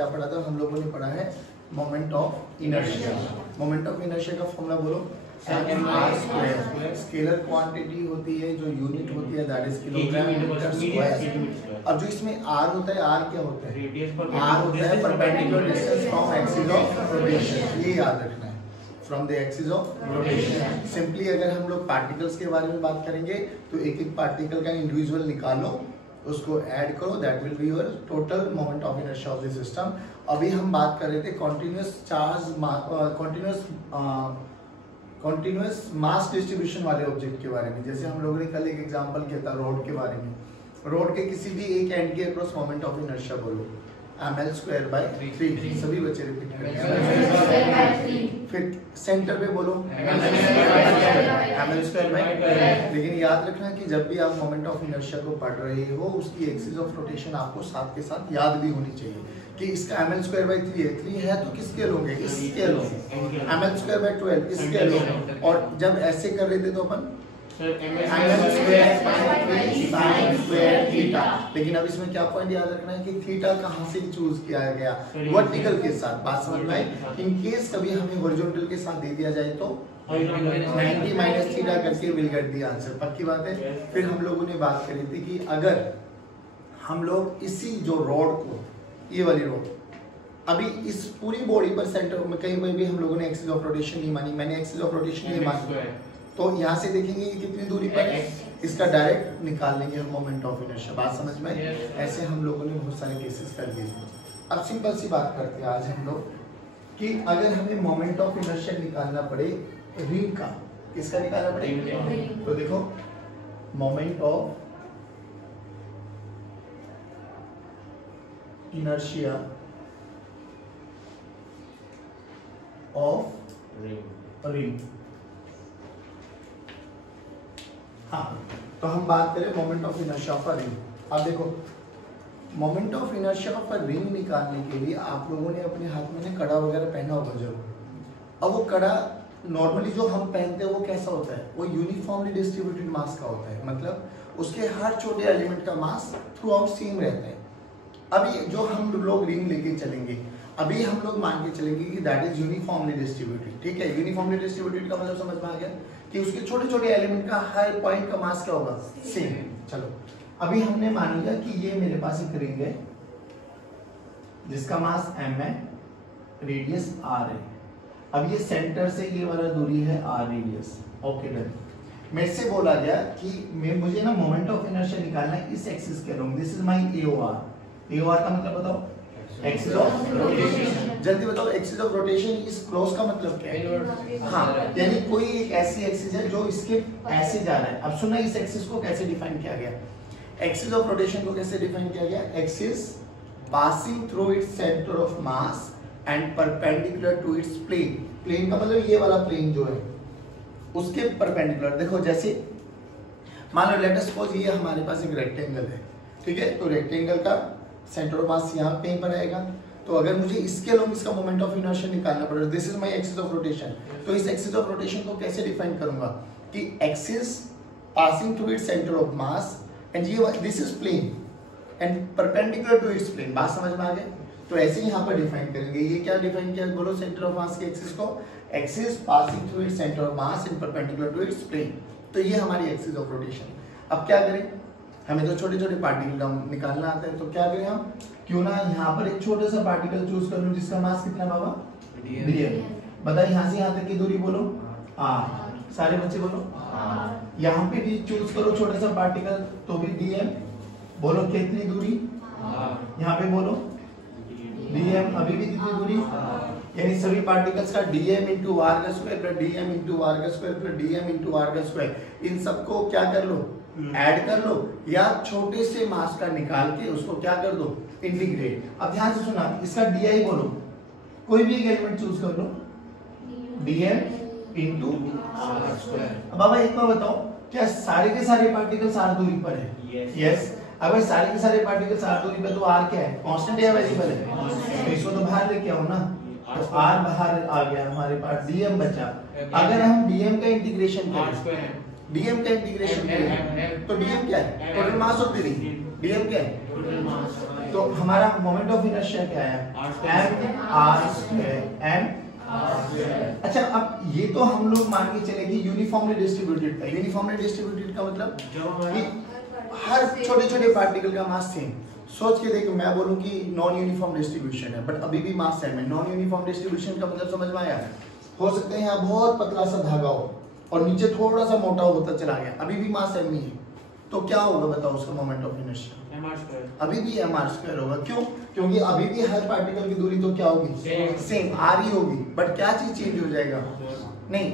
क्या पढ़ा था? हम लोगों ने पढ़ा है moment of inertia. Moment of inertia का फॉर्मूला बोलो, mr²। स्केलर क्वांटिटी होती है, जो यूनिट होती है that is kilogram metre square. अब जो इसमें r होता है, r क्या होता है? r होता है perpendicular distance from axis of rotation. ये याद रखना है, from the axis of rotation. Simply अगर हम लोग पार्टिकल्स के बारे में बात करेंगे तो एक एक पार्टिकल का इंडिविजुअल निकालो, उसको ऐड करो, that will be your total moment of inertia of the system. अभी हम बात कर रहे थे कॉन्टिन्यूअस मास डिस्ट्रीब्यूशन वाले ऑब्जेक्ट के बारे में। जैसे हम लोगों ने कल एक एग्जांपल किया था रोड के बारे में। रोड के किसी भी एक एंड के अक्रॉस मोमेंट ऑफ इनर्शिया बोलो, ml²/3। सभी बच्चे रिपीट करेंगे। फिर सेंटर पे बोलो ml²/। लेकिन याद रखना कि जब भी आप मोमेंट ऑफ इनर्शिया को पढ़ रहे हो, उसकी एक्सिस ऑफ रोटेशन आपको साथ के साथ याद भी होनी चाहिए कि इसका ml²/3 है। 3 है तो किसके लोगे? इसके लोगे। ml²/12 इसके लोगे। और जब ऐसे कर रहे थे तो अपन ml²/3 लेकिन अब इसमें क्या पॉइंट याद रखना है कि थीटा कहाँ से चूज किया गया? वर्टिकल के साथ। बात समझ में आई? इन केस कभी हमें हॉरिजॉन्टल के साथ दे दिया जाए तो 90 माइनस थीटा करके विल गेट द आंसर। पक्की बात है। फिर हम लोगों ने बात करी थी कि अगर हम लोग इसी जो रॉड को, ये वाली रॉड, अभी इस पूरी बॉडी पर सेंटर में कहीं पर भी हम लोगों ने एक्सिस ऑफ रोटेशन नहीं मानी, मैंने एक्सिस ऑफ रोटेशन नहीं मानी, तो यहाँ से देखेंगे कि कितनी दूरी पर है, इसका डायरेक्ट निकाल लेंगे हम मोमेंट ऑफ इनर्शिया। बात समझ में? ऐसे हम लोगों ने बहुत सारे केसेस कर दिए। अब सिंपल सी बात करते हैं आज हम लोग कि अगर हमें मोमेंट ऑफ इनर्शिया निकालना पड़े रिंग का, किसका निकालना पड़े? तो देखो moment of inertia of ring. हाँ, तो हम बात करें moment of inertia of a ring. अब देखो moment of inertia of a ring निकालने के लिए आप लोगों ने अपने हाथ में कड़ा वगैरह पहना होगा जरूर। अब वो कड़ा नॉर्मली जो हम पहनते हैं वो कैसा होता है? वो यूनिफॉर्मली डिस्ट्रीब्यूटेड मास का होता है, मतलब उसके हर छोटे एलिमेंट का मास थ्रू आउट सेम रहता है। अभी जो हम लोग रिंग लेके चलेंगे, अभी हम लोग मान के चलेंगे कि दैट इज यूनिफॉर्मली डिस्ट्रीब्यूटेड। ठीक है, यूनिफॉर्मली डिस्ट्रीब्यूटेड का मतलब समझ में आ गया कि उसके छोटे छोटे एलिमेंट का हर पॉइंट का मास क्या होगा? सेम। चलो अभी हमने मान लिया कि ये मेरे पास एक रिंग है जिसका मास m है, रेडियस r है। अब ये सेंटर से ये वाला दूरी है r रेडियस। Okay done. मेरे से बोला गया कि मुझे ना मोमेंट ऑफ इनर्शिया निकालना है इस एक्सिस के along. This is my AOR। AOR का मतलब बताओ? Axis of rotation. जल्दी बताओ, एक्सिस ऑफ रोटेशन इस क्लोज का मतलब क्या है? हाँ, यानी कोई एक ऐसी एक्सिस है जो इसके ऐसे जा रहा है। अब सुना इस एक्सिस को कैसे डिफाइन किया गया? एक्सिस ऑफ रोटेशन को कैसे डिफाइन किया गया? Axis passing through its centre of mass and perpendicular to its plane. Plane का मतलब ये वाला प्लेन जो है उसके परपेंडिकुलर। देखो जैसे मान लो लेट अस सपोज ये हमारे पास एक रेक्टेंगल है, ठीक है, तो रेक्टेंगल का सेंटर ऑफ मास यहाँ पे पर आएगा। तो अगर मुझे इसके अलोंग इसका मोमेंट ऑफ इनर्शिया निकालना पड़ेगा, this is my axis of rotation, तो इस एक्सिस ऑफ रोटेशन को कैसे डिफाइन करूंगा कि axis passing through its centre of mass and ये this is plane and perpendicular to its plane. बात समझ में आ गई? तो ऐसे यहाँ पर डिफाइन करेंगे। ये क्या डिफाइन किया बोलो? सेंटर ऑफ मास के एक्सिस को, axis passing through its centre of mass and perpendicular to its plane. तो ये हमारी एक्सिस ऑफ रोटेशन। अब क्या करें? हमें तो छोटे छोटे पार्टिकल निकालना आता है, तो क्या करें हम? क्यों ना यहाँ पर एक छोटा सा पार्टिकल चूज कर लूं जिसका मास कितना बाबा? dm। बताइए यहाँ से यहाँ तक की दूरी बोलो r। सारे बच्चे बोलो r। यहाँ पे भी चूज करो छोटा सा पार्टिकल तो भी dm। बोलो कितनी दूरी? यहाँ पे बोलो dm। अभी भी कितनी दूरी? यानी सभी पार्टिकल्स का dm इंटू r का square plus dm into r का square plus dm into r का स्क्वायर, इन सबको क्या कर लो? ऐड कर लो, या छोटे से मास का निकाल के उसको क्या कर दो? इंटीग्रेट। अब ध्यान से सुना, इसका di बोलो, कोई भी एक एलिमेंट चूज कर लो, dm इंटू r स्क्वायर। अब बाबा एक बार बताओ, क्या सारे के सारे पार्टिकल्स r दूरी पर है? यस। अगर सारे के सारे पार्टिकल्स r दूरी पर, तो r क्या है? कांस्टेंट या वेरिएबल है? तो इसको तो बाहर लेके आओ ना, तो r बाहर आ गया, हमारे पास dm बचा। अगर हम dm का इंटीग्रेशन करें, डीएम का इंटीग्रेशन तो डीएम क्या है? Total mass of the ring. DM क्या है? तो हमारा मोमेंट ऑफ इनर्शिया क्या है? M R square M. अच्छा, अब ये तो हम लोग मान के चले कि यूनिफॉर्मली डिस्ट्रीब्यूटेड था। यूनिफॉर्मली डिस्ट्रीब्यूटेड का मतलब कि हर छोटे छोटे पार्टिकल का मास सेम। सोच के देखो, मैं बोलूं कि नॉन यूनिफॉर्म डिस्ट्रीब्यूशन है बट अभी भी मास सेम है। नॉन यूनिफॉर्म डिस्ट्रीब्यूशन का मतलब समझ में आया? हो सकता है यहाँ बहुत पतला सा धागा हो और नीचे थोड़ा सा मोटा होता चला गया, अभी भी मास सेम ही है। तो क्या होगा बताओ उसका मोमेंट ऑफ इनर्शिया? अभी भी एम आर स्क्वायर होगा। क्यों? क्योंकि अभी भी हर पार्टिकल की दूरी तो क्या होगी? सेम आर ही होगी, बट क्या चीज चेंज हो जाएगा? नहीं,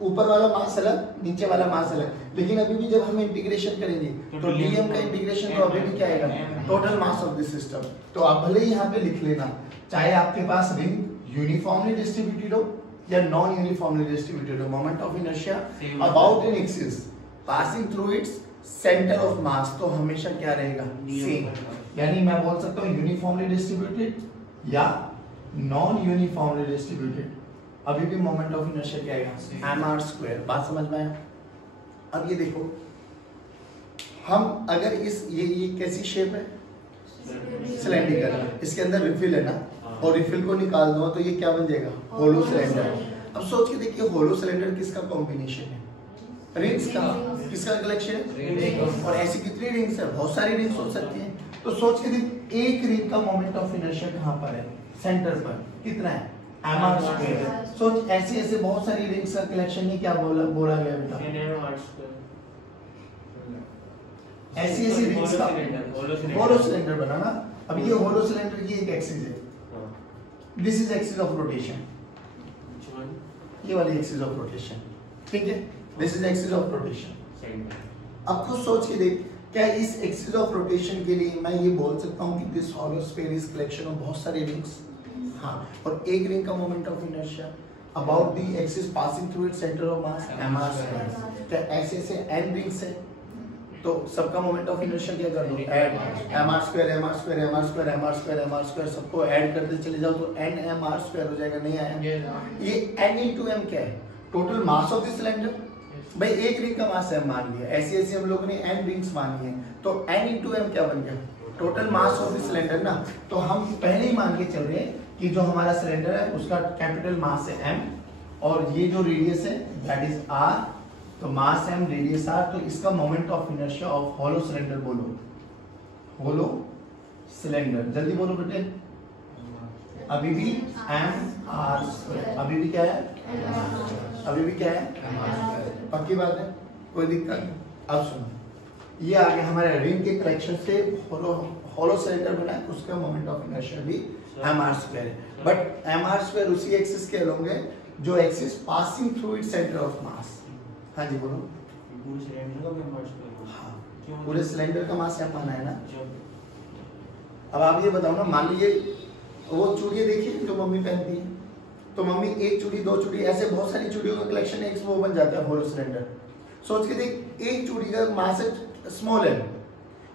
ऊपर वाला मास अलग, नीचे वाला मास अलग। लेकिन अभी भी जब हम इंटीग्रेशन करेंगे तो डीएम का इंटीग्रेशन तो अभी भी क्या आएगा? Total mass of this system. तो आप भले ही यहाँ पे लिख लेना, चाहे आपके पास रिंग यूनिफॉर्मली डिस्ट्रीब्यूटेड हो या नॉन यूनिफॉर्मली डिस्ट्रीब्यूटेड हो, moment of inertia about an axis passing through its centre of मास तो हमेशा क्या रहेगा? सेम। यानी मैं बोल सकता हूँ यूनिफॉर्मली डिस्ट्रीब्यूटेड या नॉन यूनिफॉर्मली डिस्ट्रीब्यूटेड, अभी भी मोमेंट ऑफ इनर्शिया क्या आएगा? M R square. बात समझ में आया? अब ये देखो, हम अगर इस ये कैसी शेप है? सिलेंड्रिकल। इसके अंदर रिफिल है ना, और रिफिल को निकाल दो तो ये क्या बन जाएगा? Hollow cylinder. अब सोच के देखिए, होलो सिलेंडर किसका कॉम्बिनेशन है? रिंग्स का। किसका कलेक्शन? और ऐसी कितनी रिंग्स है? बहुत सारी रिंग्स हो सकती हैं। तो सोच के देखिए, एक रिंग का मोमेंट ऑफ इनर्शिया कहाँ पर है? सेंटर पर। कितना है? M R square. सोच, ऐसे ऐसे बहुत सारी रिंग्स का कलेक्शन ही क्या बोला गया बेटा? ऐसी ऐसी रिंग्स का होलो सिलेंडर बना ना। अब ये होलो सिलेंडर की एक एक्सिस है, this is axis of rotation, ये वाली एक्सिस ऑफ रोटेशन, ठीक है? This is axis of rotation. अब खुद सोच के देख, क्या इस एक्सिस ऑफ रोटेशन के लिए मैं ये बोल सकता हूँ कि this hollow sphere is collection of बहुत सारी रिंग्स? हाँ, और एक रिंग का moment of inertia about the axis passing through its centre of mass M R square. क्या ऐसे ऐसे एन रिंग्स है तो सबका मोमेंट ऑफ इनर्शिया क्या कर दो? Add M R square M R square M R square M R square M R square, सबको ऐड करते चले जाओ तो एन एम आर स्क्वायर हो जाएगा। नहीं आया? ये एन इंटू एम क्या है? Total mass of the cylinder. भाई एक रिंग का मास एम मान लिया, ऐसे ऐसे हम लोगों ने एन रिंग्स मानी है, तो एन इंटू एम क्या बन गया? Total mass of the cylinder ना। तो हम पहले ही मान के चल रहे हैं कि जो हमारा सिलेंडर है उसका कैपिटल मास है एम, और ये जो रेडियस है दैट इज आर, तो मास एम रेडियस आर, तो इसका moment of inertia of hollow cylinder बोलो, होलो सिलेंडर, जल्दी बोलो बेटे। अभी भी एम आर स्क्वायर, अभी भी क्या है? अभी भी क्या है? पक्की बात है, कोई दिक्कत नहीं। अब सुनो, ये आ गया हमारे रिंग के कलेक्शन से होलो सिलेंडर बना है, उसका मोमेंट ऑफ इनर्शिया भी एम आर स्क्वायर है। बट एम आर स्क्वायर उसी एक्सिस के अलोंग है जो axis passing through its centre of मास। हाँ जी बोलो। हाँ, पूरे सिलेंडर का मास एम माना है ना। अब आप ये बताओ ना, मान लीजिए वो चूड़ियां देखिए जो मम्मी पहनती है, तो मम्मी एक चूड़ी दो चूड़ी ऐसे बहुत सारी चूड़ियों का कलेक्शन एक वो बन जाता है होलो सिलेंडर। सोच के देख, एक चूड़ी का मास स्मॉल है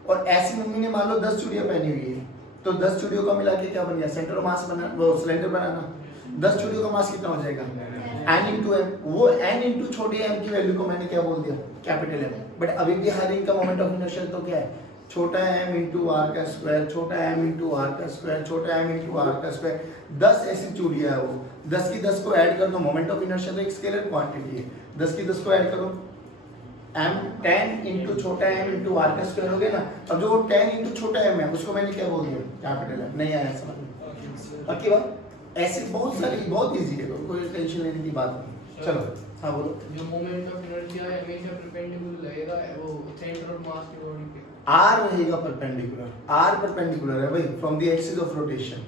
और ऐसी मम्मी ने मान लो 10 चूड़ियां पहनी हुई है, तो 10 चूड़ियों का मिला के क्या बन गया? सेंटर ऑफ मास बना, वो सिलेंडर बनाना। 10 चूड़ियों का मास कितना हो जाएगा? N into M. वो एन इंटू छोटे एम की वैल्यू को मैंने क्या बोल दिया? Capital M. बट अभी भी हर रिंग का मोमेंट ऑफ इनर्शिया तो क्या है? छोटा एम इंटू आर का स्क्वायर, छोटा एम इंटू आर का स्क्वायर, छोटा एम इंटू आर का स्क्वायर। 10 ऐसी चूड़ियां है वो, 10 की 10 को ऐड कर दो, मोमेंट ऑफ इनर्शिया तो एक स्केलर क्वांटिटी है, 10 की 10 को ऐड करो, m 10 इंटू छोटा m इंटू आर का स्क्वायर हो गया ना। अब जो 10 इंटू छोटा m है उसको मैंने क्या बोल दिया? Capital M। नहीं आया समझ में? पक्की बात? ऐसे बहुत सारी, बहुत इजी है, कोई टेंशन लेने की बात नहीं। चलो हाँ बोलो। जो मोमेंट ऑफ इनर्शिया है हमेशा परपेंडिकुलर रहेगा, वो सेंटर ऑफ मास की बॉडी पे r रहेगा परपेंडिकुलर। r परपेंडिकुलर है भाई from the axis of rotation.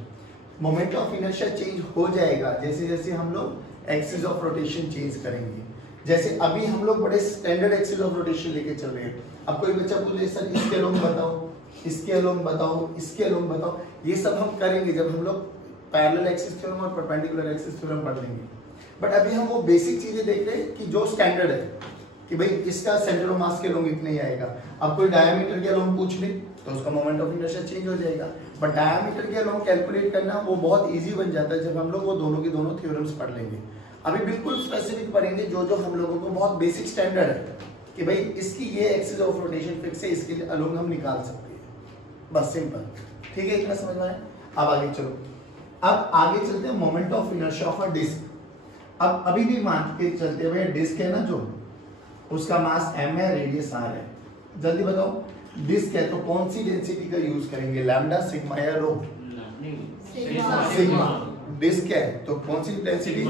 Moment of inertia change हो जाएगा जैसे जैसे हम लोग एक्सिस ऑफ रोटेशन चेंज करेंगे। जैसे अभी हम लोग बड़े स्टैंडर्ड एक्सिस ऑफ रोटेशन लेके चल रहे हैं। अब कोई बच्चा पूछे सर इसके अलोंग बताओ, इसके अलोंग बताओ, इसके अलोंग बताओ, ये सब हम करेंगे जब हम लोग पैरेलल एक्सिस थ्योरम और परपेंडिकुलर एक्सिस थ्योरम पढ़ लेंगे। बट अभी हम वो बेसिक चीजें देख रहे हैं कि जो स्टैंडर्ड है कि भाई इसका सेंटर ऑफ मास के अलोंग इतने ही आएगा। अब कोई डायमीटर के अलोंग पूछ ले तो उसका मोमेंट ऑफ इनर्शिया चेंज हो जाएगा। बट डायमीटर के अलोंग कैलकुलेट करना वो बहुत इजी बन जाता है जब हम लोग वो दोनों के दोनों थ्योरम्स पढ़ लेंगे। अभी बिल्कुल स्पेसिफिक पढ़ेंगे जो जो हम लोगों को बहुत बेसिक स्टैंडर्ड है कि भाई इसकी ये एक्सिस ऑफ रोटेशन फिक्स है, इसके लिए अलोंग हम निकाल सकते हैं, बस सिंपल। ठीक है, इतना समझ में आया। अब आगे चलो, अब आगे चलते हैं moment of inertia of a disc. अब अभी भी मान के चलते हुए डिस्क है ना जो, उसका मास m है, रेडियस r है। जल्दी बताओ, डिस्क है तो कौन सी डेंसिटी का यूज करेंगे, लैम्डा, सिग्मा या रो? सिग्मा। डिस्क है तो कौन सी डेंसिटी?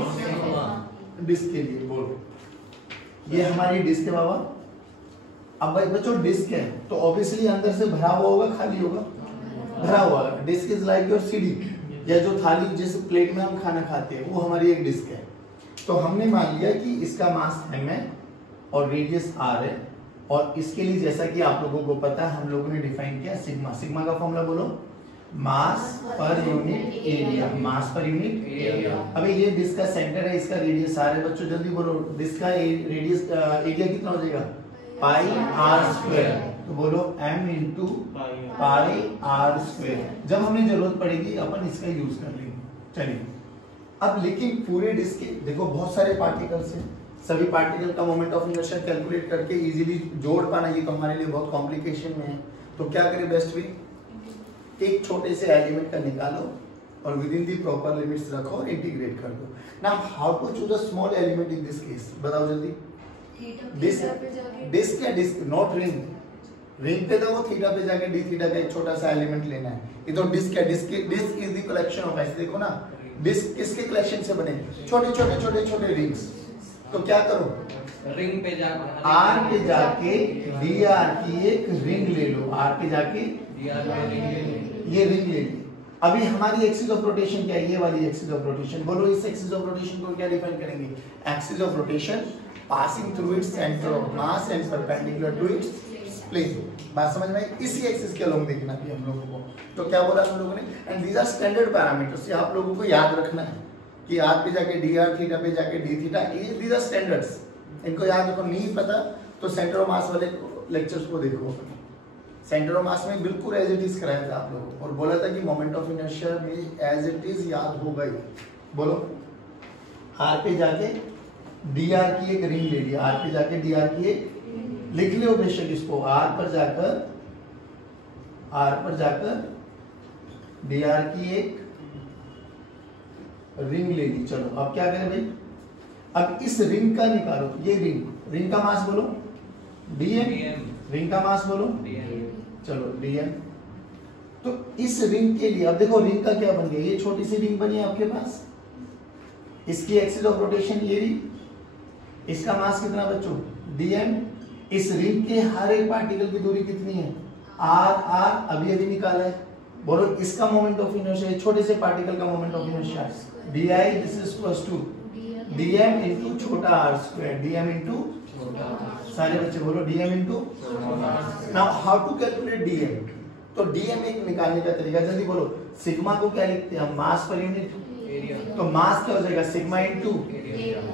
डिस्क के लिए बोलो, ये हमारी डिस्क है बाबा। अब भाई बच्चों डिस्क है तो ऑब्वियसली अंदर से भरा हुआ होगा, खाली होगा? भरा हुआ। Disc is like your CD, या जो थाली जिस प्लेट में हम खाना खाते हैं वो हमारी एक डिस्क है। तो हमने मान लिया कि इसका मास m है और रेडियस r है, और इसके लिए जैसा कि आप लोगों को पता है हम लोगों ने डिफाइन किया सिग्मा। सिग्मा का फॉर्मूला बोलो, मास पर यूनिट एरिया। मास पर यूनिट एरिया। अबे ये डिस्क का सेंटर है, इसका रेडियस r है। बच्चों जल्दी बोलो, डिस्क का रेडियस एरिया कितना हो जाएगा? पाई r स्क्वायर। तो बोलो m into pi r square. जब हमें जरूरत पड़ेगी अपन इसका यूज कर लेंगे। चलिए अब लेकिन पूरे डिस्क के देखो बहुत सारे पार्टिकल्स हैं, सभी पार्टिकल का मोमेंट ऑफ इनर्शिया कैलकुलेट करके इजीली जोड़ पाना ये तो हमारे लिए बहुत कॉम्प्लिकेशन में है। तो क्या करें बेस्ट वे, एक छोटे से एलिमेंट का निकालो और within the proper limits रखो और इंटीग्रेट कर दो। Now how to choose a small element in this case, बताओ जल्दी। डिस्क या डिस्क, नॉट रिंग। रिंग पे तो वो थीटा पे जाके डी थीटा का एक छोटा सा एलिमेंट लेना है। ये तो डिस्क है, disc is the collection of, ऐसे देखो ना, डिस्क किसके कलेक्शन से बने? छोटे छोटे छोटे छोटे रिंग्स। तो क्या करो, रिंग पे जाकर आर पे जाके डी आर की एक रिंग ले लो। आर पे जाके ये रिंग ले ली। अभी हमारी एक्सिस ऑफ रोटेशन क्या है? ये वाली एक्सिस ऑफ रोटेशन। बोलो इस एक्सिस ऑफ रोटेशन को क्या डिफाइन करेंगे? Axis of rotation passing through its centre of mass and perpendicular to its plane. बात समझ में आई? इसी एक्सिस के अलोंग देखना भी हम लोगों को। तो क्या बोला हम लोगों ने, and these are standard parameters, ये आप लोगों को याद रखना है कि आर पे जाके डी आर, थीटा पे जाके डी थीटा, ये दीज आर स्टैंडर्ड्स, इनको याद रखो। नहीं पता तो सेंटर ऑफ मास वाले लेक्चर्स को देखो। सेंटर ऑफ मास में बिल्कुल एज इट इज कराया था आप लोगों को, और बोला था कि मोमेंट ऑफ इनर्शिया में एज इट इज याद होगा ही। बोलो, आर पे जाके डी आर की एक रिंग ले लिया, आर पे जाके डी आर की एक, लिख लो बेशक इसको, आर पर जाकर डी आर की एक रिंग ले ली। चलो अब क्या करें भाई, अब इस रिंग का निकालो, ये रिंग का मास बोलो dm, रिंग का मास बोलो चलो dm। तो इस रिंग के लिए अब देखो रिंग का क्या बन गया, ये छोटी सी रिंग बनी है आपके पास, इसकी एक्सिस ऑफ रोटेशन ये रही, इसका मास कितना बच्चों dm। इस रिंग के हर एक पार्टिकल की दूरी कितनी है r, अभी निकाला है। बोलो इसका मोमेंट ऑफ इनर्शिया, छोटे से पार्टिकल का moment of inertia di, this is equals to dm into छोटा r स्क्वायर, dm इनटू सारे बच्चे बोलो dm into. Now how to calculate dm, तो dm एक निकालने का तरीका, जल्दी बोलो। सिग्मा को क्या लिखते हैं, मास पर यूनिट एरिया, तो मास क्या हो जाएगा सिग्मा इनटू।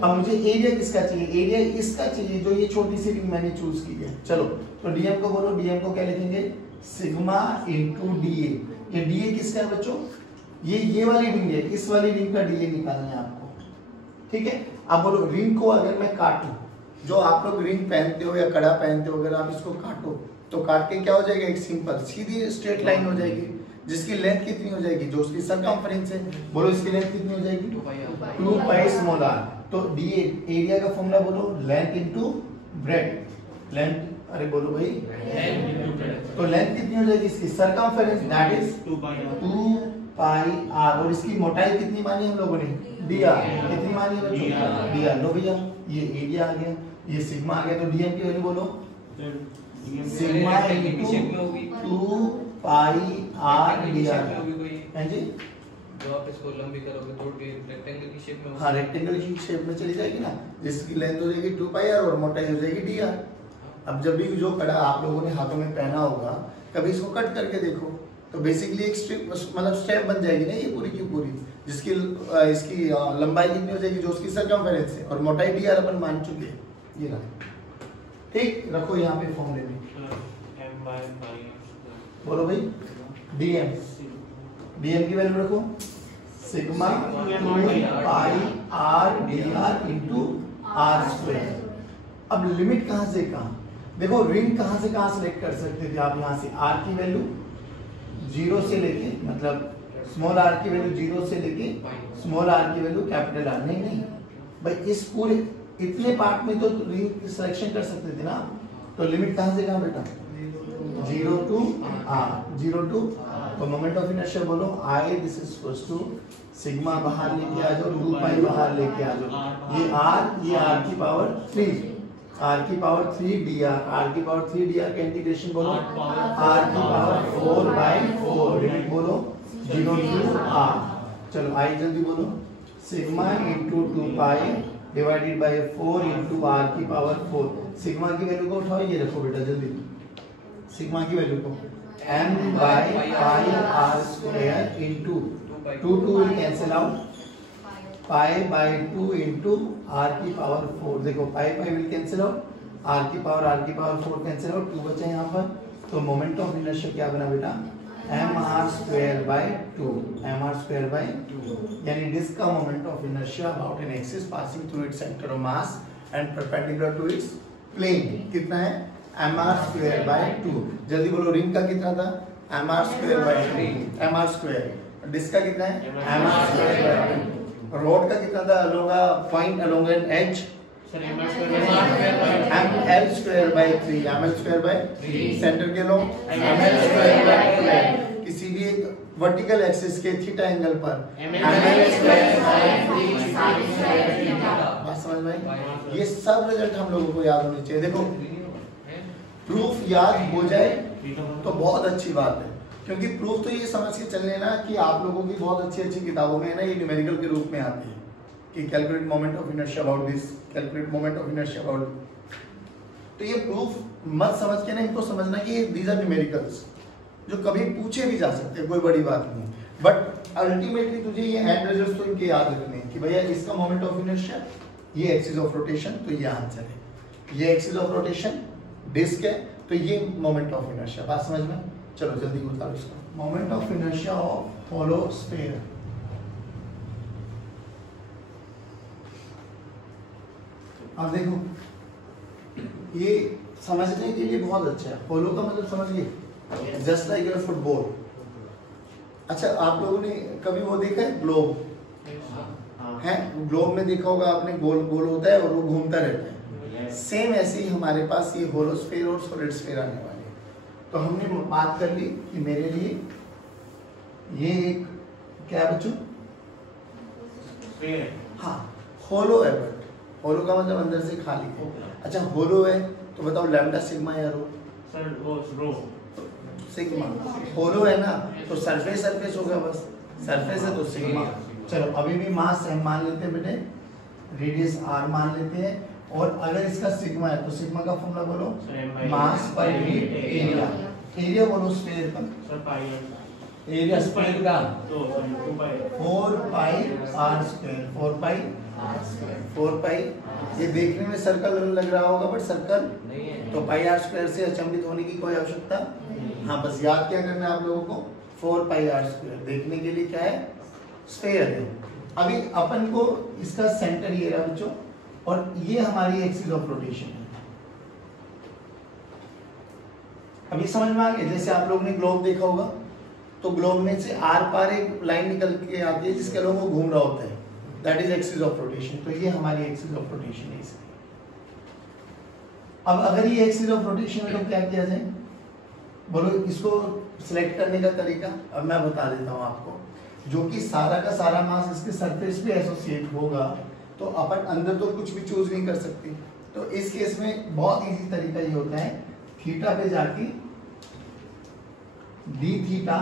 अब मुझे एरिया किसका चाहिए, एरिया इसका चाहिए जो ये छोटी सी रिंग मैंने चूज की है। चलो तो dm को बोलो, dm को क्या लिखेंगे सिग्मा इनटू dA। ये dA किसका है बच्चों, ये वाली रिंग है, इस वाली रिंग का dA निकालना है आपको, ठीक है। अब बोलो रिंग को अगर मैं काटूं, जो आप लोग रिंग पहनते हो या कड़ा पहनते हो, अगर आप इसको काटो तो काट के क्या हो जाएगा, एक सिंपल सीधी स्ट्रेट लाइन हो जाएगी, जिसकी लेंथ कितनी हो जाएगी, जो उसकी सरकमफरेंस है। बोलो इसकी लेंथ कितनी हो जाएगी 2 पाई स्मॉल r। तो dA एरिया का फॉर्मूला बोलो, लेंथ इनटू ब्रेड्थ। लेंथ, अरे बोलो भाई तो लेंथ कितनी हो जाएगी इसकी, circumference, that is 2 pi r। और इसकी मोटाई कितनी मानी हम लोगों ने, dr। कितनी मानी है बच्चों, dr। लो भैया ये एरिया आ गया, ये सिग्मा आ गया। तो dm की वैल्यू बोलो sigma into 2 pi r dr है जी। जो आप इसको लंबी करोगे तोड़ के रेक्टेंगल की शेप में, हाँ रेक्टेंगल की शेप में चली जाएगी ना, जिसकी लेंथ हो जाएगी 2 पाई r और मोटाई हो जाएगी dr। अब जब भी जो कड़ा आप लोगों ने हाथों में पहना होगा, कभी इसको कट करके देखो तो बेसिकली एक स्ट्रिप मतलब स्टेप बन जाएगी ना ये पूरी की पूरी, जिसकी इसकी लंबाई कितनी हो जाएगी, जो उसकी सरकमफेरेंस है, और मोटाई dr अपन मान चुके हैं। ये ना ठीक रखो यहाँ पे फॉर्मूले में, बोलो भाई dm की वैल्यू रखो sigma 2 pi R D R into R square. अब लिमिट कहां से कहां, देखो रिंग कहां से कहां सिलेक्ट कर सकते थे आप, यहां से आर की वैल्यू 0 से लेके, मतलब स्मॉल आर की वैल्यू 0 से लेके स्मॉल आर की वैल्यू कैपिटल आर। नहीं भाई, इस पूरे इतने पार्ट में तो रिंग सिलेक्शन कर सकते थे ना। तो लिमिट कहां से कहां बेटा, 0 टू आर, 0 टू, तो मोमेंट ऑफ इनर्शिया बोलो I, this is equals to sigma बाहर लेके आ जाओ, 2 पाई बाहर लेके आ जाओ, ये आर की पावर 3, आर की पावर 3 डी आर की पावर 3 डी आर का इंटीग्रेशन बोलो आर की पावर 4/4, लिमिट बोलो 0 टू आर। चलो आई जल्दी बोलो, sigma into 2 pi divided by 4 into R की पावर 4। सिग्मा की वैल्यू को उठाओ, ये रखो बेटा जल्दी, सिग्मा की वैल्यू को m by pi r square into 2 will cancel out, pi by 2 into r की पावर 4, देखो pi will cancel out, r की पावर 4 cancel out, 2 बचा यहाँ पर। तो मोमेंट ऑफ इनर्शिया क्या बना बेटा, mr square by 2, mr square by 2, यानी डिस्क का moment of inertia about an axis passing through its centre of mass and perpendicular to its plane कितना है, mr square by 2। जल्दी बोलो, रिंग का कितना था, mr square by 3, mr square। Disc का कितना है, mr square by 2। रोड का कितना था, along a point along an edge, ml square by 3, ml square by 3। Centre के लोग ml square by 12, किसी भी एक वर्टिकल एक्सिस के थीटा एंगल पर ml square by 3। बात समझ में आई? ये सब रिजल्ट हम लोगों को याद होने चाहिए। देखो प्रूफ याद हो जाए तो बहुत अच्छी बात है, क्योंकि प्रूफ तो ये समझ के चल लेना कि आप लोगों की बहुत अच्छी अच्छी किताबों में है ना, ये न्यूमेरिकल के रूप में आती है कि calculate moment of inertia about this, calculate moment of inertia about. तो ये प्रूफ मत समझ के ना, इनको समझना कि दीज आर न्यूमेरिकल्स जो कभी पूछे भी जा सकते हैं, कोई बड़ी बात नहीं। बट अल्टीमेटली तुझे ये एंड रिजल्ट्स तो इनके याद रखने हैं कि भैया इसका मोमेंट ऑफ इनर्शिया, ये एक्सिस ऑफ रोटेशन, तो ये आंसर है। ये एक्सिस ऑफ रोटेशन डिस्क है, तो ये मोमेंट ऑफ इनर्शिया। बात समझ में? चलो जल्दी उतारो इसको। Moment of inertia of hollow sphere, अब देखो ये समझने के लिए बहुत अच्छा है। होलो का मतलब समझ गए, जस्ट लाइक अ फुटबॉल। अच्छा, आप लोगों ने कभी वो देखा है ग्लोब है, ग्लोब में देखा होगा आपने, गोल गोल होता है और वो घूमता रहता है। सेम ऐसे ही हमारे पास ये होलोस्फीयर और सॉलिड स्फीयर आने वाले हैं। तो हमने बात कर ली कि मेरे लिए ये एक क्या बच्चों, हाँ होलो है, बट होलो का मतलब अंदर से खाली है। अच्छा होलो है तो बताओ लैम्डा सिग्मा या रो, रो सिग्मा। होलो है ना तो सरफेस सरफेस होगा, बस सरफेस है तो सिग्मा। चलो अभी भी मास हम मान लेते हैं बेटे, रेडियस आर मान लेते हैं, और अगर इसका सिग्मा है तो सिग्मा का फॉर्मूला बोलो, मास पर यूनिट एरिया। एरिया बोलो स्फीयर का, एरिया स्फीयर का 4 pi R square, 4 pi R square, 4 pi. ये देखने में सर्कल लग रहा होगा बट सर्कल नहीं है, तो पाई आर स्क्वायर से अचंभित होने की कोई आवश्यकता। हाँ, बस याद क्या करना है आप लोगों को, 4 पाई आर स्क्वायर देखने के लिए क्या है, स्फीयर है। अभी अपन को इसका सेंटर ये रहा बच्चों, और ये हमारी एक्सिस ऑफ रोटेशन है। अभी समझ में आ गया? जैसे आप लोगों ने ग्लोब देखा होगा, तो ग्लोब में से आर पार एक लाइन निकल के आती है जिसके लोगों को घूम रहा होता है, that is axis of rotation. तो ये हमारी एक्सिस ऑफ रोटेशन है इसकी। अब अगर ये एक्सिस ऑफ रोटेशन है तो क्या किया जाए, बोलो इसको सिलेक्ट करने का तरीका अब मैं बता देता हूँ आपको। जो कि सारा का सारा मास इसके सरफेस पे एसोसिएट होगा, तो अपन अंदर तो कुछ भी चूज नहीं कर सकते। तो इस केस में बहुत इजी तरीका ये होता है, थीटा पे जाके डी थीटा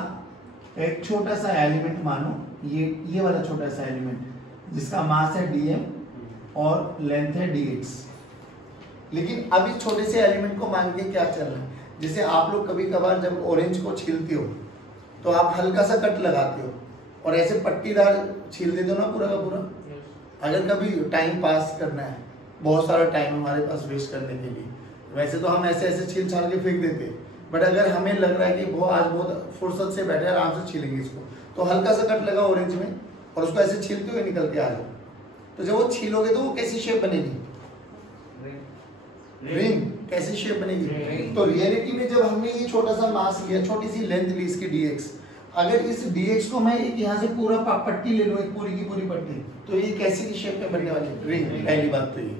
एक छोटा सा एलिमेंट मानो, ये वाला छोटा सा एलिमेंट जिसका मास है dm और लेंथ है dx। लेकिन अब इस छोटे से एलिमेंट को मान के क्या चल रहा है, जैसे आप लोग कभी कभार जब ऑरेंज को छीलते हो तो आप हल्का सा कट लगाते हो और ऐसे पट्टीदार छील देते हो ना पूरा का पूरा। अगर कभी टाइम पास करना है, बहुत सारा टाइम हमारे पास वेस्ट करने के लिए, वैसे तो हम ऐसे ऐसे छील छाल के फेंक देते, बट अगर हमें लग रहा है कि वो आज बहुत फुर्सत से बैठे आराम से छीलेंगे इसको, तो हल्का सा कट लगा ऑरेंज में और उसको ऐसे छीलते हुए निकल के आ जाओ, तो जब वो छीलोगे तो वो कैसी शेप बनेगी? रिंग। कैसी शेप बनेगी? तो रियलिटी में जब हमने ये छोटा सा मास लिया, छोटी सी लेंथ ली इसकी dx, अगर इस dx को मैं एक यहाँ से पूरा पट्टी ले लूँ, एक पूरी की पूरी पट्टी, तो ये कैसी की शेप में बनने वाली? रिंग। पहली बात तो ये।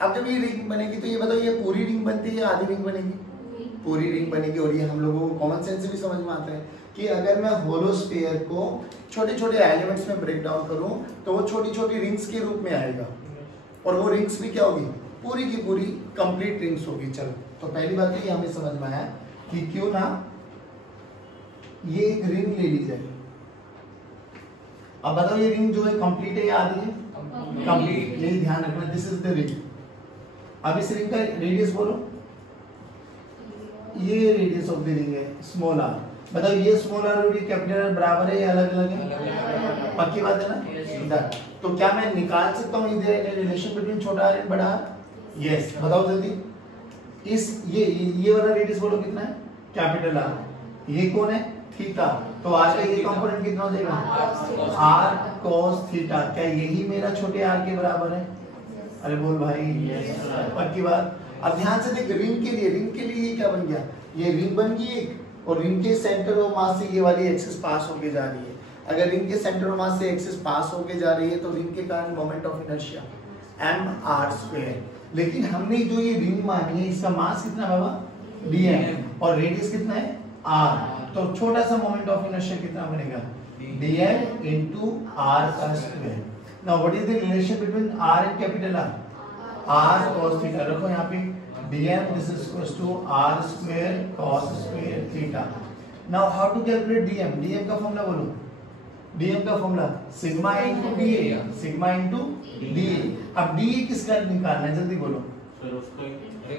अब जब ये रिंग बनेगी तो ये बताओ, ये पूरी रिंग बनती है या आधी रिंग बनेगी? पूरी रिंग बनेगी। और ये हम लोगों को कॉमन सेंस से भी समझ में आता है कि अगर मैं होलो स्फीयर को छोटे छोटे एलिमेंट्स में ब्रेक डाउन करूं तो वो छोटी छोटी रिंग्स के रूप में आएगा, और वो रिंग्स भी क्या होगी? पूरी की पूरी कंप्लीट रिंग्स होगी। चलो, तो पहली बात तो ये हमें समझ में आया कि क्यों ना ये एक रिंग ले ली जाए। अब बताओ ये रिंग जो है कंप्लीट है या आधी है? कंप्लीट। यही ध्यान रखना, दिस इज द रिंग। अब इस रिंग का रेडियस बोलो। ये रेडियस ऑफ द रिंग है स्मॉल आर। बताओ ये स्मॉल आर और ये कैपिटल आर बराबर है या अलग अलग है? पक्की बात है ना? तो क्या मैं निकाल सकता हूँ इधर रिलेशन बिटवीन छोटा आर एंड बड़ा आर? यस। बताओ जल्दी। इस ये वाला रेडियस बोलो कितना है? Capital R. ये कौन है? थीटा। तो आर का ये कंपोनेंट कितना हो जाएगा? R cos theta. क्या यही मेरा छोटे आर के बराबर है? अरे बोल भाई। पक्की बात। अब ध्यान से देख, रिंग के लिए ये क्या बन गया? ये रिंग बन गई एक, और रिंग के सेंटर ऑफ मास से ये वाली एक्सिस पास होके जा रही है। अगर रिंग के सेंटर ऑफ मास से एक्सिस पास होके जा रही है तो रिंग के कारण मोमेंट ऑफ इनर्शिया mr²। लेकिन हमने जो ये रिंग मानी है, इसका मास कितना है बाबा? dm, और रेडियस कितना है? r। तो छोटा सा मोमेंट ऑफ इनर्शिया कितना बनेगा? dm into r²। Now what is the relation between r and capital R? r cos theta. रखो यहाँ पे dm, this is equals to r² cos² theta. Now how to calculate dm? dm का formula बोलो। dm का formula sigma into da। Sigma into da। अब da किसका निकालना है? जल्दी बोलो।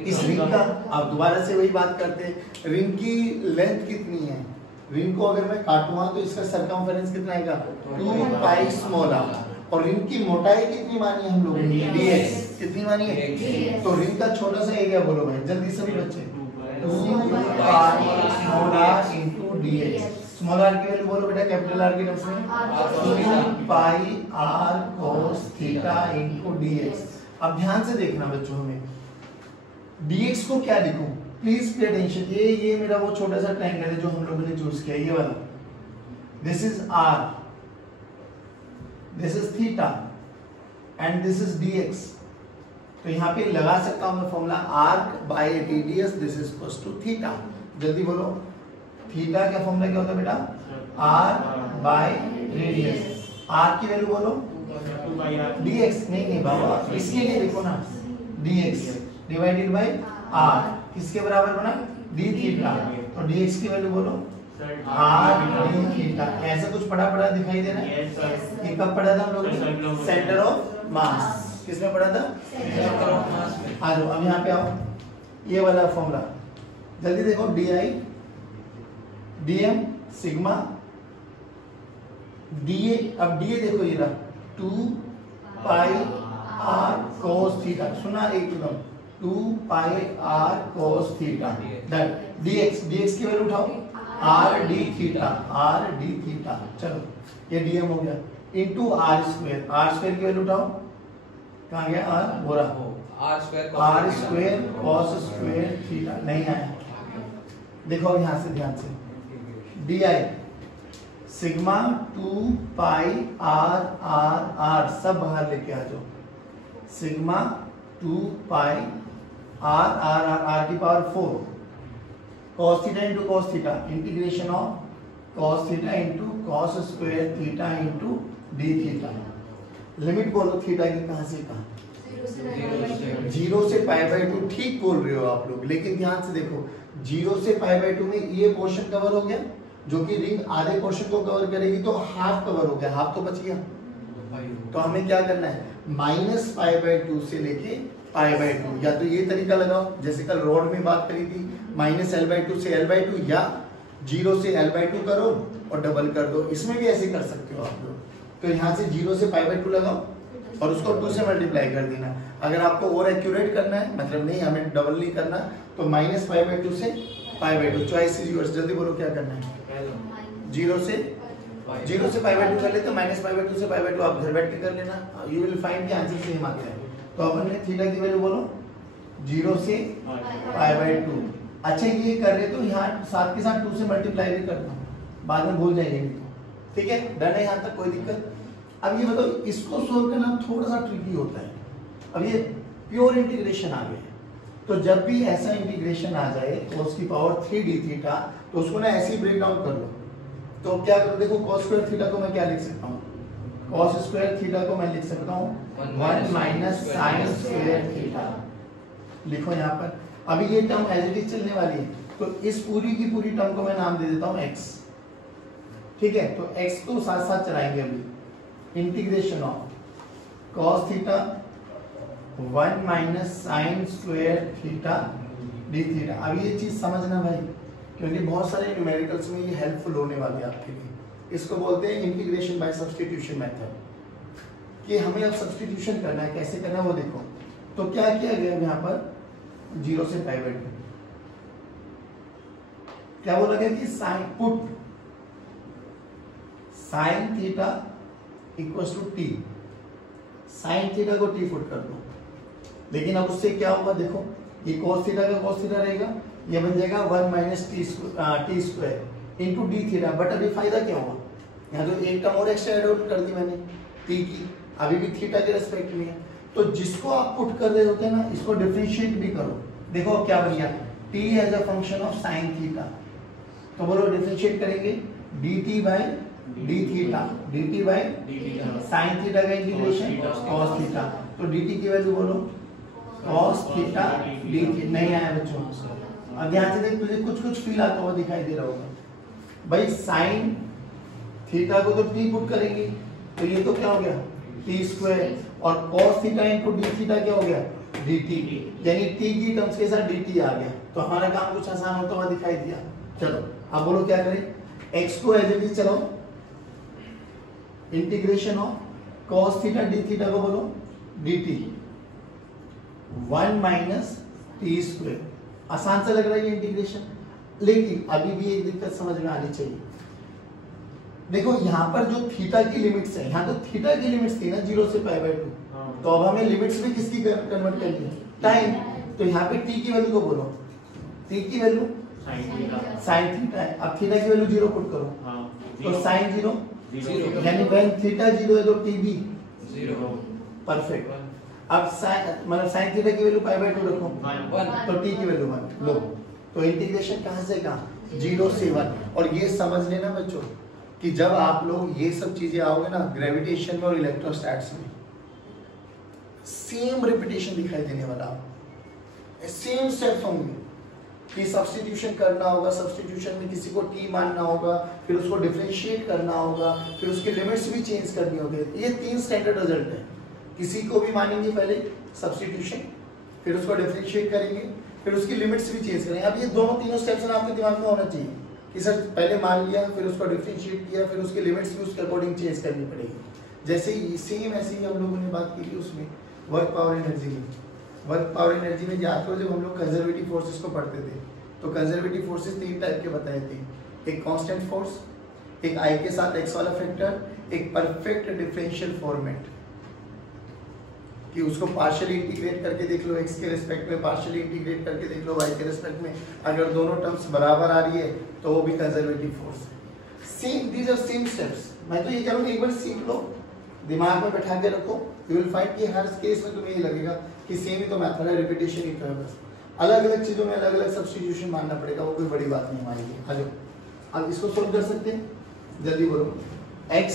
इस रिंग का। अब दोबारा से वही बात करते हैं, रिंग की लेंथ कितनी है? रिंग को अगर मैं काटूंगा तो इसका सरकमफेरेंस कितना आएगा? 2 पाई स्मॉल आर। और रिंग की मोटाई कितनी मानी है हम लोगों ने? dx। कितनी मानी है? तो रिंग का छोटा सा एरिया बोलो भाई, जल्दी सभी बच्चे। 2 pi small R into dx। Small R की वैल्यू बोलो बेटा, कैपिटल आर के टर्म्स में 2 pi r cos theta into dx। अब ध्यान से देखना बच्चों, हमें dx को क्या लिखूं? Please pay attention. ये मेरा वो छोटा सा ट्रायंगल है जो हम लोगों ने चूज किया, ये वाला। This is r, this is theta and this is dx। तो यहाँ पे लगा सकता हूं मैं formula arc by radius, this is equal to theta. जल्दी बोलो, थीटा का फॉर्मूला क्या होता है बेटा? r by radius. r की वैल्यू बोलो, dx। नहीं बाबा, इसके लिए लिखो ना, dx डिवाइडेड बाय r। किसके बराबर बना? d theta. तो dx की वैल्यू बोलो r d थीटा। ऐसा कुछ पढ़ा दिखाई दे रहा है? ये कब पढ़ा था हम लोगों ने? सेंटर ऑफ मास। किसमें पढ़ा था? सेंटर ऑफ मास में। आ जाओ, अब यहाँ पे आओ, ये वाला फॉर्मूला जल्दी देखो। di dm sigma da। अब da देखो, ये रहा 2 पाई r cos थीटा। सुना एकदम, 2 pi r cos theta. dx की वैल्यू उठाओ, r d theta, r d theta. चलो ये dm हो गया, इनटू r² की वैल्यू उठाओ। कहाँ गया r? बोरा r² cos² थीटा। नहीं आया। देखो यहाँ से ध्यान से, di सिग्मा 2 पाई r सब बाहर लेके आ जाओ। सिग्मा 2 पाई r की power 4 cos theta into cos theta, integration of cos theta into cos² theta into d theta. Limit बोलो थीटा की कहां से कहां? 0 से π/2। ठीक बोल रहे हो आप लोग, लेकिन ध्यान से देखो, 0 से π/2 में ये पोर्शन कवर हो गया, जो कि रिंग आधे पोर्शन को कवर करेगी, तो हाफ कवर हो गया, हाफ तो बच गया। तो हमें क्या करना है? -π/2 से लेके π/2। या तो ये तरीका लगाओ जैसे कल रॉड में बात करी थी, -L/2 से L/2, या 0 से L/2 करो और डबल कर दो। इसमें भी ऐसे कर सकते हो आप लोग। तो यहाँ से 0 से π/2 लगाओ और उसको 2 से मल्टीप्लाई कर देना। अगर आपको और एक्यूरेट करना है, मतलब नहीं हमें डबल नहीं करना, तो -π/2 से π/2। Choice is yours. जल्दी बोलो क्या करना है? 0 से 0 से π/2 कर लेते, -π/2 से π/2 आप घर बैठ के कर लेना, यू विल फाइंड कि आंसर सेम आ गया है। तो अपन ने थीटा की वैल्यू बोलो 0 से π/2। अच्छा ये कर रहे तो यहाँ साथ के साथ 2 से मल्टीप्लाई भी करना, बाद में भूल जाएंगे नहीं तो। ठीक है, डन है यहाँ तक, कोई दिक्कत? अब ये बताओ, इसको सोल्व करना थोड़ा सा ट्रिकी होता है। अब ये प्योर इंटीग्रेशन आ गया, तो जब भी ऐसा इंटीग्रेशन आ जाए cos की पावर 3 d थीटा, तो उसको ना ऐसे ही ब्रेक डाउन कर लो। तो क्या करो, देखो cos स्क्वायर थीटा को मैं क्या लिख सकता हूँ, cos स्क्वायर थीटा को मैं लिख सकता हूँ 1 माइनस साइन स्क्वायर थीटा। लिखो यहाँ पर। अभी ये टर्म एज इट इज चलने वाली है, तो इस पूरी की पूरी टर्म को मैं नाम दे देता हूँ x। ठीक है, तो x को साथ साथ चलाएंगे अभी। Integration of cos theta 1 minus sine square theta D theta. अब ये चीज समझना भाई, क्योंकि बहुत सारे न्यूमेरिकल्स में ये हेल्पफुल होने वाले हैं आपके लिए। इसको बोलते हैं इंटीग्रेशन बाय सब्स्टिट्यूशन मेथड, कि हमें अब सब्स्टिट्यूशन करना है। कैसे करना है वो देखो। तो क्या किया गया यहाँ पर, 0 से π/2 क्या बोला गया कि sine put sine theta equals to T, sine theta को टी पुट कर दो। लेकिन अब उससे क्या होगा, देखो ये cos थीटा का cos थीटा रहेगा, ये बन जाएगा 1 minus T square into D theta. But अभी फायदा क्या हुआ, यहाँ तो एक टर्म और एक्स्ट्रा एड आउट कर दी मैंने टी की, अभी भी थीटा के रेस्पेक्ट में है। तो जिसको आप पुट कर रहे होते हैं ना, इसको डिफरेंशिएट भी करो। देखो अब क्या बन गया, T as a function of sine theta. तो बोलो डिफरेंशिएट करेंगे dt by D theta, dt by sine theta का इंटीग्रेशन cos थीटा। तो dt की वैल्यू बोलो cos थीटा डी थीटा। नहीं आया बच्चों, अब ध्यान से देख, तुझे कुछ कुछ फील आता हुआ दिखाई दे रहा होगा भाई। साइन थीटा को तो t पुट करेंगे, तो ये तो क्या हो गया t स्क्वायर, और cos theta into d theta क्या हो गया dt, यानी t की टर्म्स के साथ dt आ गया। तो हमारा काम कुछ आसान होता हुआ दिखाई दिया। चलो अब बोलो क्या करें, x को एज इट इज चलो, integration of cos theta d theta को बोलो dt 1 माइनस टी स्क्वायर। आसान सा लग रहा है ये इंटीग्रेशन, लेकिन अभी भी एक दिक्कत समझ में आनी चाहिए। देखो यहाँ पर जो थीटा की लिमिट्स है, यहाँ तो थीटा की लिमिट्स थी ना 0 से π/2, तो अब हमें लिमिट्स भी किसकी कन्वर्ट करनी है, टाइम। तो यहाँ पे t की वैल्यू को बोलो, t की वैल्यू साइन थीटा है। अब थीटा की वैल्यू 0 पुट करो, तो साइन 0, यानी व्हेन थीटा 0 है तो t भी 0। परफेक्ट। अब मतलब साइन थीटा की वैल्यू π/2 रखो, तो t की वैल्यू 1 लो। तो इंटीग्रेशन कहां से कहां, 0 से 1। और ये समझ लेना बच्चों कि जब आप लोग ये सब चीजें आओगे ना ग्रेविटेशन में और इलेक्ट्रोस्टैट्स में, सेम रिपीटेशन दिखाई देने वाला, सेम स्टेप्स होंगे कि सब्स्टिट्यूशन करना होगा, सब्स्टिट्यूशन में किसी को t मानना होगा, फिर उसको डिफरेंशिएट करना होगा, फिर उसके लिमिट्स भी चेंज करनी होगी। ये 3 स्टैंडर्ड रिजल्ट है। किसी को भी मानेंगे पहले सब्स्टिट्यूशन, फिर उसको डिफरेंशिएट करेंगे, फिर उसकी लिमिट्स भी चेंज करेंगे। अब ये दोनों तीनों स्टेप्स ना आपके दिमाग में होना चाहिए कि सर पहले मान लिया, फिर उसको डिफरेंशिएट किया, फिर उसकी लिमिट्स भी उसके अकॉर्डिंग चेंज करनी पड़ेगी। जैसे सेम ऐसे ही हम लोगों ने बात की थी उसमें वर्क पावर एनर्जी में। वर्क पावर एनर्जी में याद करो जब हम लोग कंजर्वेटिव फोर्सेस को पढ़ते थे, तो कंजर्वेटिव फोर्सेस 3 टाइप के बताए थे, एक कांस्टेंट फोर्स, एक आई के साथ एक्स वाला फैक्टर, एक परफेक्ट डिफरेंशियल फॉर्मेट कि उसको पार्शियली इंटीग्रेट करके देख लो x के रिस्पेक्ट में, पार्शियली इंटीग्रेट करके देख लो y के रिस्पेक्ट में, अगर दोनों टर्म्स बराबर आ रही है तो वो भी कंजर्वेटिव फोर्स है। Same, these are same steps. मैं तो ये कह रहा हूँ एक बार सीख लो, दिमाग में बैठा के रखो, यू विल फाइंड कि हर केस में तुम्हें ये लगेगा कि सेम ही तो मेथड है, रिपीटेशन ही तो है बस। अलग अलग चीजों में अलग अलग सब्स्टिट्यूशन मानना पड़ेगा, वो कोई बड़ी बात नहीं हमारे लिए। आ जाओ अब इसको सोल्व कर सकते हैं, जल्दी बोलो। x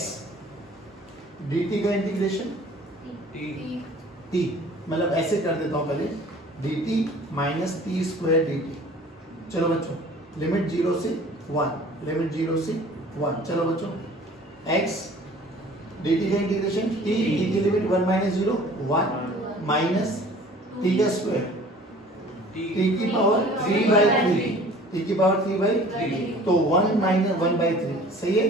dt का इंटीग्रेशन t, मतलब ऐसे कर देता हूं पहले, dt minus T square dt। चलो बच्चों लिमिट 0 से 1, लिमिट 0 से 1। चलो बच्चों x dt का इंटीग्रेशन t की लिमिट 1 माइनस 0 1 माइनस t का स्क्वायर t की पावर 3/3, t की पावर 3/3, तो 1 माइनस 1/3 सही है।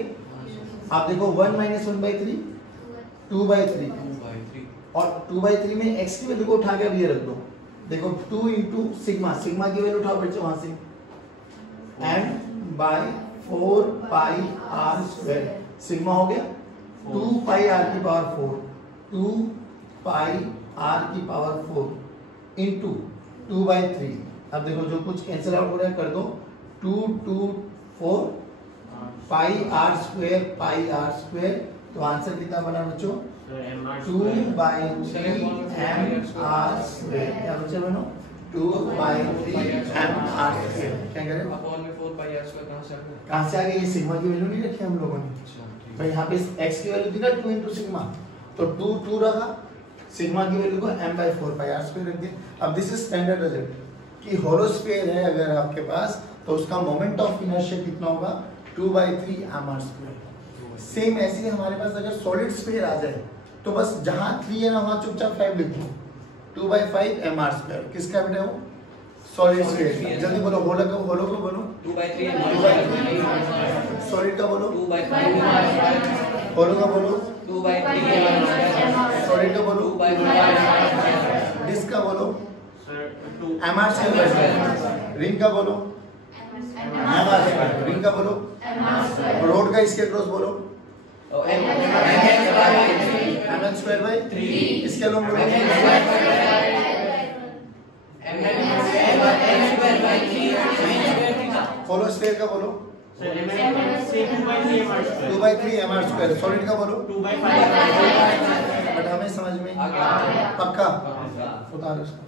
आप देखो 1 माइनस 1/3 2/3, और 2/3 में x की वैल्यू को उठा के अब ये रख दो। देखो 2 इंटू सिग्मा, सिग्मा की वैल्यू उठाओ बच्चों वहां से, m/4 पाई r स्क्वायर। सिग्मा हो गया 2 पाई r की पावर 4, 2 पाई r की पावर 4 इंटू 2/3। अब देखो जो कुछ कैंसिल आउट हो रहा है कर दो, 2 2 4 पाई r स्क्वायर तो आंसर कितना बना बच्चों 2/3 mr स्क्वायर। क्या बच्चे बनो 2/3 mr स्क्वायर। क्या करें अपॉन में 4 पाई r स्क्वायर कहां से आ गई? ये सिग्मा की वैल्यू नहीं रखी हम लोगों ने भाई, यहाँ पे x की वैल्यू थी ना 2 इंटू सिग्मा, तो 2 रहा, सिग्मा की वैल्यू को m/4 पाई r स्क्वायर रख दिया। अब दिस इज स्टैंडर्ड रिजल्ट कि होलोस्फीयर है अगर आपके पास तो उसका मोमेंट ऑफ इनर्शिया कितना होगा 2/3 mr स्क्वायर। सेम ऐसे ही हमारे पास अगर सॉलिड स्फीयर आ जाए तो बस जहां 3 है ना वहां चुपचाप 5 लिख दो, 2/5 mr स्क्वायर। किसका बेटा हो? Solid sphere. जल्दी बोलो, होलो का बोलो 2/3 सॉलिड का बोलो 2/5 होलो का बोलो 2/3 सॉलिड का बोलो 2/5 डिस्क का बोलो mr स्क्वायर, रिंग का बोलो mr स्क्वायर, रिंग का बोलो रोड का इसके क्रॉस बोलो mn स्क्वायर बाय 3, इसके लॉन्ग बोलो होलो स्फीयर का बोलो 2/3 mr स्क्वायर, सॉलिड का बोलो 2/5। बट हमें समझ में पक्का उतारो इसको।